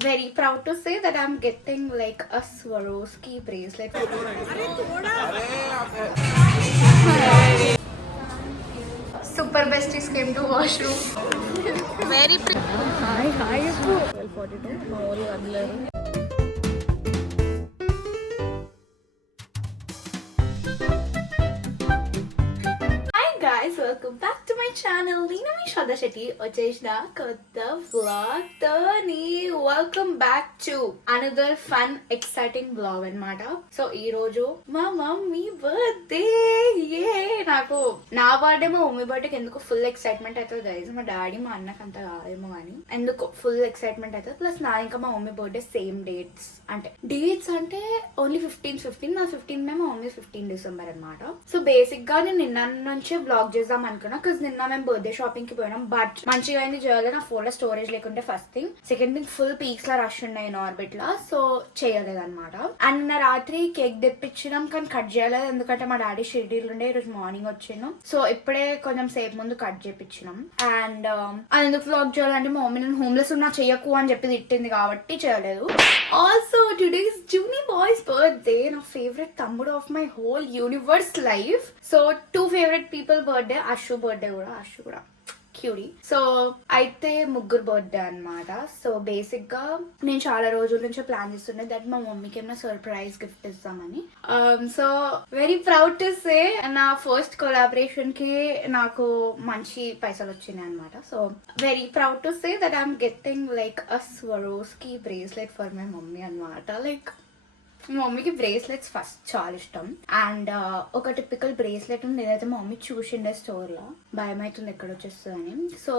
Very proud to say that I'm getting like a Swarovski bracelet. Super besties came to washroom. Very hi 12:42 మా ఊరు అందరూ. Welcome back to my channel. నేను మీ శ్రద్ధ శెట్టి వచ్చేసిన కొత్త vlog తోని. Welcome back to another fun exciting vlog అన్నమాట. So ఈ రోజు మా మమ్మీ బర్త్డే. నాకు నా బర్త్డే మా మమ్మీ బర్త్డేకి ఎందుకు ఫుల్ ఎక్సైట్మెంట్ అవుతుంది గైస్. మా డాడీ మా అన్నకి అంత కాదేమో కానీ ఎందుకు ఫుల్ ఎక్సైట్మెంట్ అవుతుంది. ప్లస్ నా ఇంకా మా మమ్మీ బర్త్డే సేమ్ డేట్స్ అంటే ఓన్లీ 15 నా 15 మే, మా మమ్మీ 15 డిసెంబర్ అనమాట. సో బేసిక్ గా నేను నిన్న నుంచే బ్లాగ్ చేద్దాం అనుకున్నా. బికాస్ నిన్న మేము బర్త్డే షాపింగ్ కి పోయినాం. బట్ మంచిగా అయింది చేయాలి. నా ఫోన్ లో స్టోరేజ్ లేకుంటే first thing. Second thing full peaks లా రష్ ఉన్నాయి ఆర్బిట్ లా. సో చేయలేదు అనమాట. అండ్ నిన్న రాత్రి కేక్ తెప్పించినాం కానీ కట్ చేయలేదు. ఎందుకంటే మా డాడీ షెడ్యూల్ ఉండే ఈ రోజు మార్నింగ్ వచ్చాను. సో ఇప్పుడే కొంచెం సేపు ముందు కట్ చేపించినాం. అండ్ అది ఎందుకు వ్లాగ్ చేయాలంటే మా మమ్మీ నేను హోమ్లెస్ ఉన్నా చెయ్యకు అని చెప్పి తిట్టింది కాబట్టి చేయలేదు. Also today is Juni boy's birthday. నా ఫేవరెట్ తమ్ముడు of my whole universe life. So 2 favourite people birthday. Ashu birthday కూడా. అశు కూడా క్యూరీ. సో అయితే ముగ్గురు బర్త్డే అనమాట. సో బేసిక్ గా నేను చాలా రోజుల నుంచి ప్లాన్ చేస్తుండే దట్ మా మమ్మీకి ఏమైనా సర్ప్రైజ్ గిఫ్ట్ ఇస్తామని. So very proud to say నా ఫస్ట్ కొలాబరేషన్ కి నాకు మంచి పైసలు వచ్చినాయి అనమాట. So very proud to say that I'm getting like a Swarovski bracelet for my mummy అనమాట. లైక్ మా మమ్మీకి బ్రేస్లెట్స్ ఫస్ట్ చాలా ఇష్టం. అండ్ ఒక టిపికల్ బ్రేస్లెట్ ఉంది ఏదైతే మా మమ్మీ చూసిండే స్టోర్ లో. భయం అవుతుంది ఎక్కడ వచ్చేస్తుందని. So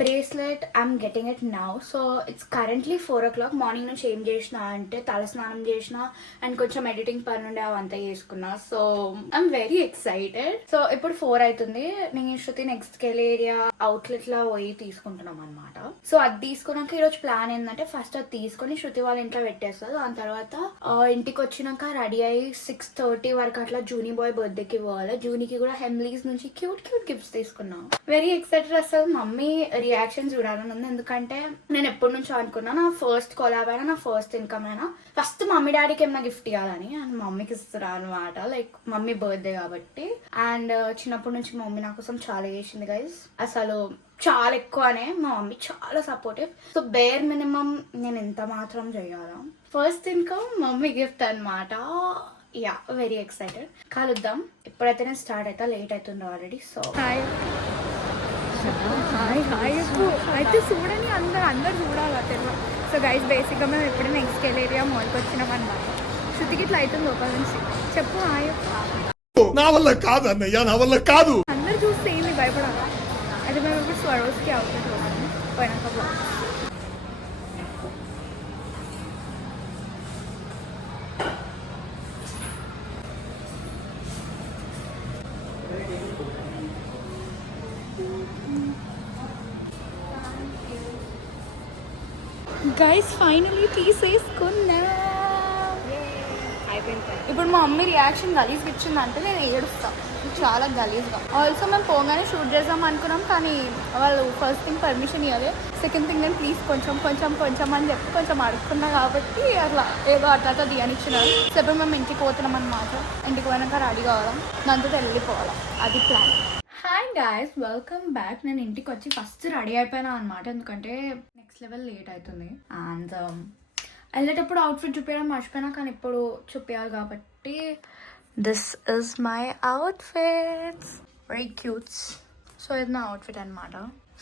bracelet I'm getting it now. So it's currently 4 o'clock. Morning నుంచి ఏం చేసిన అంటే తల స్నానం చేసిన అండ్ కొంచెం ఎడిటింగ్ పని ఉండే అవంతా చేసుకున్నా. So I'm very excited. So ఇప్పుడు 4 అవుతుంది. నేను శృతి నెక్స్ట్ ఏరియా అవుట్లెట్ లా పోయి తీసుకుంటున్నాం అనమాట. సో అది తీసుకున్నాక ఈరోజు ప్లాన్ ఏంటంటే ఫస్ట్ అది తీసుకుని శృతి వాళ్ళ ఇంట్లో పెట్టేస్తారు. దాని తర్వాత ఇంటికి వచ్చినాక రెడీ అయ్యి 6:30 వరకు అట్లా జూనీ బాయ్ బర్త్డేకి పోవాలి. జూనీకి కూడా హెమ్లీస్ నుంచి క్యూట్ గిఫ్ట్స్ తీసుకున్నాం. Very excited. అసలు మమ్మీ రియాక్షన్ చూడాలని ఉంది. ఎందుకంటే నేను ఎప్పటి నుంచో అనుకున్నా నా ఫస్ట్ కొలాబ్ అయినా నా ఫస్ట్ ఇన్కమ్ అయినా ఫస్ట్ మమ్మీ డాడీకి ఏమైనా గిఫ్ట్ ఇవ్వాలని. అండ్ మమ్మీకి ఇస్తున్నా అనమాట. లైక్ మమ్మీ బర్త్డే కాబట్టి. అండ్ చిన్నప్పటి నుంచి మమ్మీ నా కోసం చాలా చేసింది గైస్. అసలు చాలా ఎక్కువనే. మా మమ్మీ చాలా సపోర్టివ్. సో బేర్ మినిమం నేను ఎంత మాత్రం చేయాలా. ఫస్ట్ ఇన్కమ్ మమ్మీ గిఫ్ట్ అనమాట. Yeah very excited. కలుద్దాం. ఇప్పుడైతే నేను స్టార్ట్ అవుతా. లేట్ అవుతుంది ఆల్రెడీ. సో హాయ్ అయితే చూడని అందరు చూడాలి తెలుగు. సో గైస్ బేసిక్గా మేము ఎప్పుడైనా నెక్స్ట్ ఏరియా మాల్కి వచ్చినాం అనమాట. శృతికి ఇట్లా అవుతుంది లోపల నుంచి. చెప్పు హాయ్. నా వల్ల కాదు అన్నయ్య, నా వల్ల కాదు. అందరు చూస్తే ఏమి భయపడాలి. అయితే మేము ఇప్పుడు స్వరోస్కి అవుతుంది పోయినాక బ్లాగ్. Guys finally తీసేసుకున్నా. ఇప్పుడు మా మమ్మీ రియాక్షన్ గలీజ్గా ఇచ్చిందంటే నేను ఏడుస్తా చాలా గలీజ్గా. ఆల్సో మేము పోగానే షూట్ చేద్దాం అనుకున్నాం కానీ వాళ్ళు ఫస్ట్ థింగ్ పర్మిషన్ ఇవ్వాలి. సెకండ్ థింగ్ నేను ప్లీజ్ కొంచెం అని చెప్పి కొంచెం అడుక్కున్నా కాబట్టి అట్లా ఏదో అట్లా దిగనిచ్చినారు. సో ఇప్పుడు మేము ఇంటికి పోతున్నాం అన్నమాట. ఇంటికి పోయినాక రెడీ కావడం దాంతో వెళ్ళిపోవాలి. అది plan. Hi guys welcome back. నేను ఇంటికి వచ్చి ఫస్ట్ రెడీ అయిపోయినా అనమాట. ఎందుకంటే నెక్స్ట్ లెవెల్ లేట్ అవుతుంది. అండ్ వెళ్ళేటప్పుడు అవుట్ఫిట్ చూపించడం మర్చిపోయినా కానీ ఇప్పుడు చూపించాలి కాబట్టి this is my outfits. Very cutes. So ఇది నా అవుట్ఫిట్ అనమాట.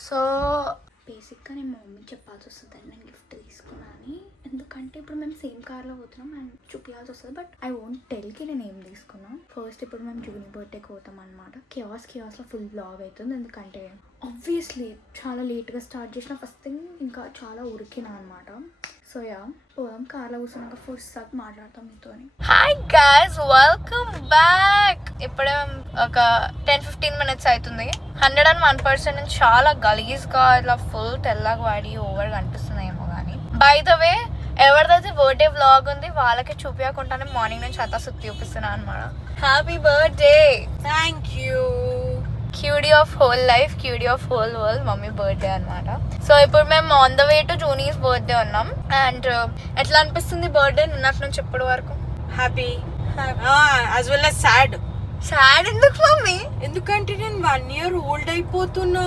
సో బేసిక్గా నేను మా మమ్మీకి చెప్పాల్సి వస్తుంది నేను గిఫ్ట్ తీసుకున్నా అని. ఎందుకంటే ఇప్పుడు మేము సేమ్ కార్లో పోతున్నాం అండ్ చూపించాల్సి వస్తుంది. బట్ ఐ వోంట్ టెల్కి నేను ఏం తీసుకున్నాం. ఫస్ట్ ఇప్పుడు మేము జూనీ బర్త్డేకి పోతాం అనమాట. కియాస్లో ఫుల్ బ్లాగ్ అవుతుంది. ఎందుకంటే ఆబ్వియస్లీ చాలా లేట్గా స్టార్ట్ చేసిన ఫస్ట్ థింగ్ ఇంకా చాలా ఉరికినా అనమాట. సో యా పోదాం. కార్లో కూర్చున్నాక ఫస్ట్ మాట్లాడతాం మీతో. Hi guys welcome back. ఇప్పుడే ఒక 10-15 minutes అవుతుంది. 101% చాలా గలీజ్గా ఇట్లా ఫుల్ తెల్లగా వాడి ఓవర్ కనిపిస్తుంది ఏమో కానీ. బై ద వే ఎవరిదైతే బర్త్డే వ్లాగ్ ఉంది వాళ్ళకి చూపించకుండానే మార్నింగ్ నుంచి అంతా సుత్తి చూపిస్తున్నా అనమాట. Happy birthday. Thank you. Cutie of whole life, cutie of whole world mummy birthday అన్నమాట. సో ఇప్పుడు మేము on the way to Juni's birthday ఉన్నాం. అండ్ ఎట్లా అనిపిస్తుంది బర్త్డే నిన్నటి నుంచి ఇప్పటి వరకు? హ్యాపీ యాజ్ వెల్ as సాడ్. సాడ్ ఎందుకు మమ్మీ? ఎందుకంటే నేను 1 year ఓల్డ్ అయిపోతున్నా.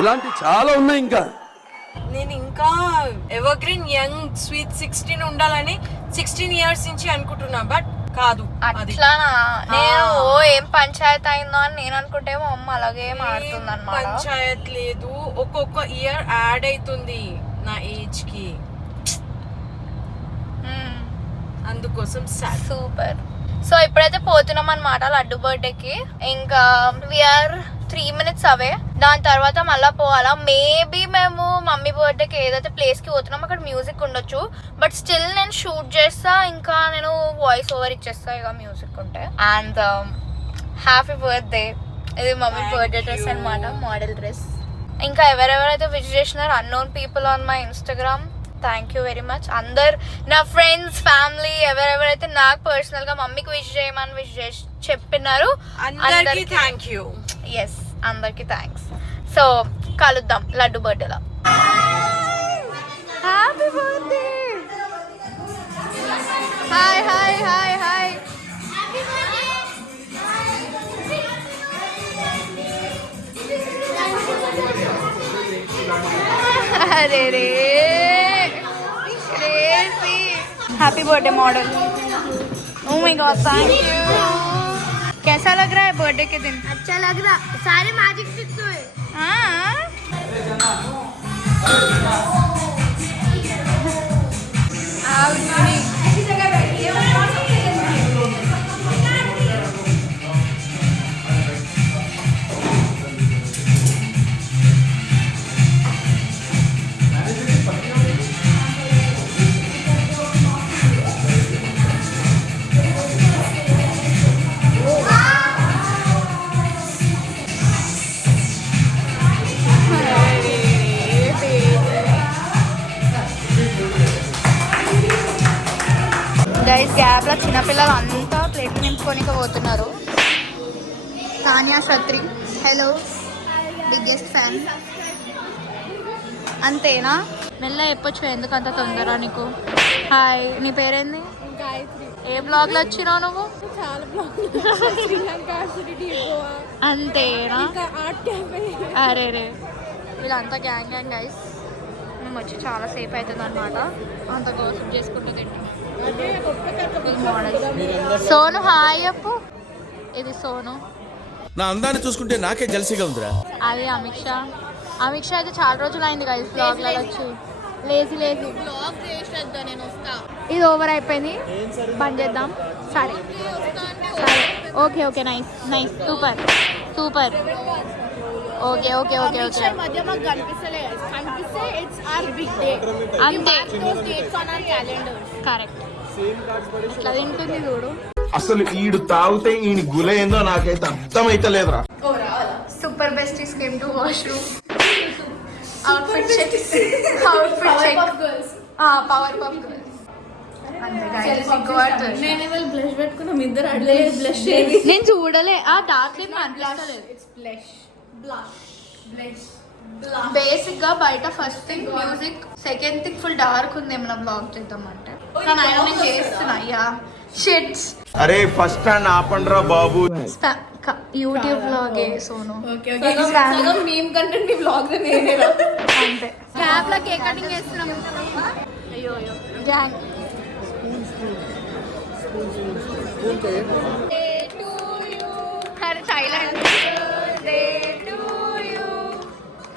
ఇలాంటి చాలా ఉన్నాయి ఇంకా. నేను ఇంకా ఎవర్ గ్రీన్ యంగ్ స్వీట్ 16 ఉండాలని 16 years నుంచి అనుకుంటున్నా, బట్ కాదు. అట్లానా? నేను ఏం పంచాయతీ అయిందో అని నేను అనుకుంటే మా అమ్మ అలాగే మారుతుంది అన్నమాట. పంచాయత్ లేదు, ఒక్కొక్క ఇయర్ యాడ్ అవుతుంది నా ఏజ్ కి, అందుకోసం సూపర్. సో ఇప్పుడైతే పోతున్నాం అనమాట లడ్డు బర్త్డేకి. ఇంకా వీఆర్ 3 minutes అవే. దాని తర్వాత మళ్ళీ పోవాలా. మేబీ మేము మమ్మీ బర్త్డేకి ఏదైతే ప్లేస్ కి పోతున్నాం అక్కడ మ్యూజిక్ ఉండొచ్చు, బట్ స్టిల్ నేను షూట్ చేస్తా, ఇంకా నేను వాయిస్ ఓవర్ ఇచ్చేస్తా ఇక మ్యూజిక్ ఉంటే. And happy birthday. ఇది మమ్మీ బర్త్డే డ్రెస్ అనమాట, మోడల్ డ్రెస్. ఇంకా ఎవరెవరైతే విజిట్ చేసినారు unknown people on my Instagram, thank you very much. అందరు నా ఫ్రెండ్స్, ఫ్యామిలీ, ఎవరెవరైతే నాకు పర్సనల్ గా మమ్మీకి విష్ చేయమని విష్ చేసి చెప్పినారు అందరికీ థ్యాంక్ యూ. ఎస్, అందరికి థ్యాంక్స్. సో కలుద్దాం లడ్డు బర్త్డేలో. Happy birthday. Hi hi hi hi. अरे रे crazy. Happy birthday model. Oh my god, thank you. कैसा लग रहा है बर्थडे के दिन? अच्छा लग रहा, सारे मैजिक ट्रिक्स हुए. हाँ. ऐसी जगह बैठिए. గైస్ గ్యాప్ లో చిన్నపిల్లలు అంతా ప్లేట్లు నింపుకొని పోతున్నారు. Tania Chhatri, hello, biggest fan. అంతేనా? మెల్ల చెప్పొచ్చు, ఎందుకు అంత తొందర నీకు? హాయ్, నీ పేరేంది? गायत्री. ఏ బ్లాగ్ లో వచ్చినావు నువ్వు? చాలా బ్లాగ్. శ్రీలంక, సిటీ, గోవా. అంతేనా? ఇంకా ఆర్ట్ క్యాఫే. అరే రే, వీళ్ళంతా గ్యాంగ్ గ్యాంగ్ గైస్. మేము వచ్చి చాలా సేఫ్ అవుతుంది అనమాట. అంత గోసిప్ చేసుకుంటూ తింటాం. సోను హాయ్ చెప్పు. ఇది సోను. నా అందాన్ని చూసుకుంటే నాకే జలసిగా ఉందిరా. అది అమిత్ షా. అమిత్ షా అయితే చాలా రోజులు అయింది గైస్ బ్లాగ్ లో వచ్చి. Lazy lazy. ఇది ఓవర్ అయిపోయింది, బంద్ చేద్దాం. సరే సరే, okay okay, nice nice, super super. Okay okay okay okay. మధ్య మాకు కనిపిస్తలేదు, కనిపిస్తే ఇట్స్ ఆర్ బిగ్ డే. అంతే, dates on hour calendars. Correct. ఇట్లా తింటుంది చూడు. అసలు ఈడు తాగితే ఈయన గుల ఏందో నాకైతే అర్థమైతే లేదురా. Super besties came to washroom. Outfit check. Outfit check. Powerpuff Girls. అంతే గైస్, సిగ్గుపడుతుంది. నేను వాళ్ళు బ్లష్ పెట్టుకున్నాం, ఇద్దరు అడలేదు బ్లష్ చేసి. నేను చూడలే, ఆ డార్క్ లిప్ అనిపిస్తలేదు. It's blush blush blush. Basic గా బయట first thing music, second thing full dark ఉంది. ఏమన్నా బ్లాగ్ చేద్దామంటే కానీ ఆయన నేను చేస్తున్నా. Yeah shits. అరే ఫస్ట్ స్టాండ్ ఆపండ్రా బాబు. యూట్యూబ్ బ్లాగే సోను. ఓకే ఓకే, సగం మేము కంటెంట్ నీ బ్లాగ్ లో నేనే రా. అంతే. క్యాబ్ లో కేక్ కటింగ్ చేస్తున్నాం. అయ్యో అయ్యో gang. Silent.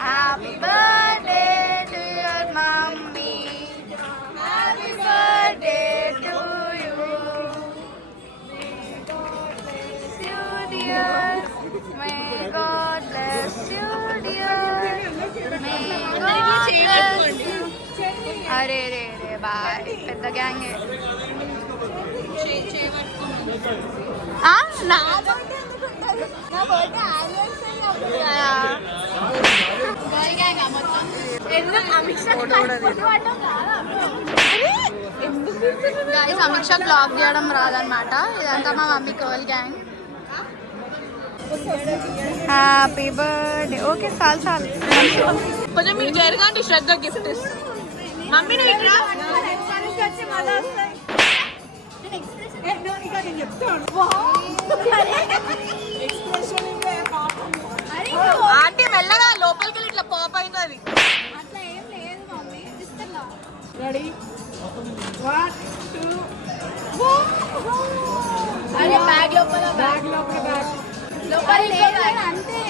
Happy birthday to your mummy. Happy birthday to you. May God bless you, dear. May God bless you. అరే రే రే బాయ్, పెద్ద గ్యాంగే. నా birthday anniversary guys. Amit Shah blog చేయడం రాదనమాట. ఇదంతా మా mummy girl gang. Happy birthday. Okay చాలు చాలు. కొంచెం మీరు జరగండి, శ్రద్ధ గిఫ్ట్ మమ్మీ ఆంటీ మెల్లగా లోపలికి వెళ్ళి ఇట్లా పాప్ అవుతుంది. రెడీ 1 2 అరే బ్యాగ్ లోపల లేదు అంతే.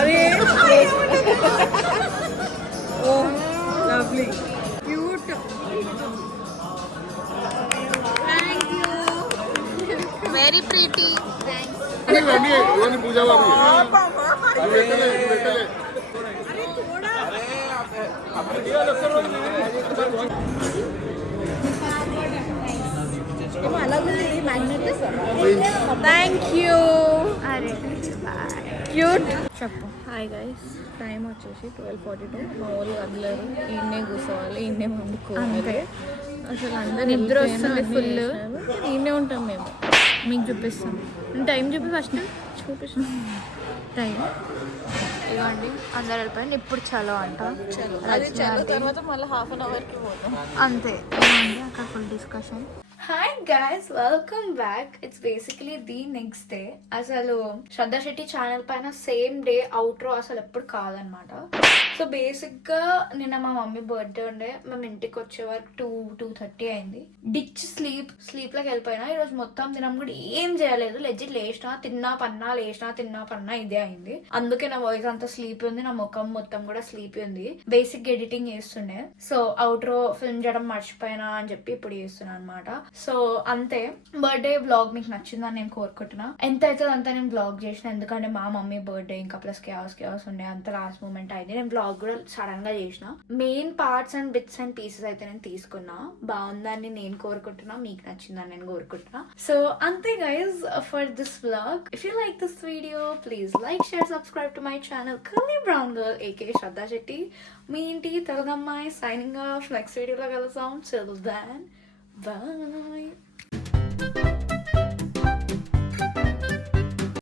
అరే oh lovely cute. Very pretty. Thank you. అరే క్యూట్. చెప్పు. హాయ్ గైస్, టైం వచ్చేసి 12:42. మా వాళ్ళు వదలరు, ఈయనే కూర్చోవాలి, ఈయనే వండుకోవాలి. అసలు అందరు నిద్ర వస్తుంది ఫుల్. ఈయనే ఉంటాం మేము. మీకు చూపిస్తాం. టైం చూపి ఫస్ట్ చూపిస్తాం టైం. ఇవ్వండి, అందరు వెళ్ళిపోయింది. ఇప్పుడు చలో అంట. తర్వాత మళ్ళీ హాఫ్ అన్ అవర్కి పోతాం అంతే. ఇవ్వండి అక్కడ full discussion. Hi guys, welcome back. It's basically the next day. అసలు శ్రద్ధా శెట్టి ఛానల్ పైన సేమ్ డే అవుట్రో అసలు ఎప్పుడు కాదనమాట. సో బేసిక్ గా నిన్న మా మమ్మీ బర్త్డే ఉండే. మేము ఇంటికి వచ్చే వరకు 2:30 అయింది. డిచ్ స్లీప్ లోకి వెళ్ళిపోయినా. ఈరోజు మొత్తం దినం కూడా ఏం చేయలేదు. లెజిట్ లేచినా తిన్నా పన్నా, లేచినా తిన్నా పన్నా, ఇదే అయింది. అందుకే నా వాయిస్ అంతా స్లీపీ ఉంది, నా ముఖం మొత్తం కూడా స్లీపీ ఉంది. బేసిక్ ఎడిటింగ్ చేస్తుండే. సో అవుట్రో ఫిల్మ్ చేయడం మర్చిపోయినా అని చెప్పి ఇప్పుడు చేస్తున్నాను అనమాట. సో అంతే. బర్త్డే వ్లాగ్ మీకు నచ్చిందని నేను కోరుకుంటున్నా. ఎంత అవుతుంది అంతా నేను వ్లాగ్ చేసిన, ఎందుకంటే మా మమ్మీ బర్త్డే ఇంకా ప్లస్ కేవస్ ఉండే, అంత లాస్ట్ మూమెంట్ అయింది. నేను వ్లాగ్ కూడా సడన్ గా చేసిన. Main parts and bits and pieces అయితే నేను తీసుకున్నా. బాగుందని నేను కోరుకుంటున్నా, మీకు నచ్చిందని నేను కోరుకుంటున్నా. సో అంతే guys for this vlog. If you like this video please like, share, subscribe to my channel curly brown girl aka Shraddha Shetty, మీ ఇంటి తెలుగు అమ్మాయి, సైనింగ్ ఆఫ్. నెక్స్ట్ వీడియోలో కలుద్దాం. Till then, bye.